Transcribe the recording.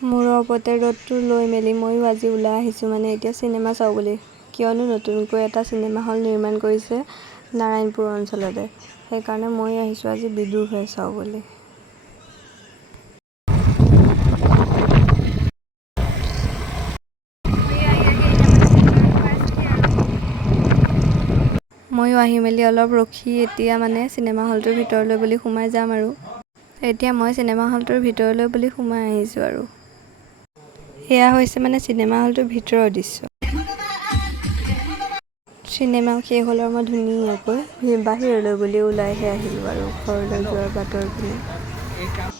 মূৰৰ ওপৰতে ৰ'দটো লৈ মেলি ময়ো আজি ওলাই আহিছোঁ মানে এতিয়া চিনেমা চাওঁ বুলি। কিয়নো নতুনকৈ এটা চিনেমা হল নিৰ্মাণ কৰিছে নাৰায়ণপুৰ অঞ্চলতে। সেইকাৰণে মই আহিছোঁ আজি বিদুৰভাই চাওঁ বুলি। ময়ো আহি মেলি অলপ ৰখি এতিয়া মানে চিনেমা হলটোৰ ভিতৰলৈ বুলি সোমাই যাম আৰু। এতিয়া মই চিনেমা হলটোৰ ভিতৰলৈ বুলি সোমাই আহিছোঁ আৰু। এয়া হৈছে মানে চিনেমা হলটোৰ ভিতৰৰ দৃশ্য। চিনেমা শেষ হ'লৰ মই ধুনীয়াকৈ বাহিৰলৈ বুলি ওলাইহে আহিলোঁ আৰু ঘৰলৈ যোৱাৰ বাটৰ পিনে।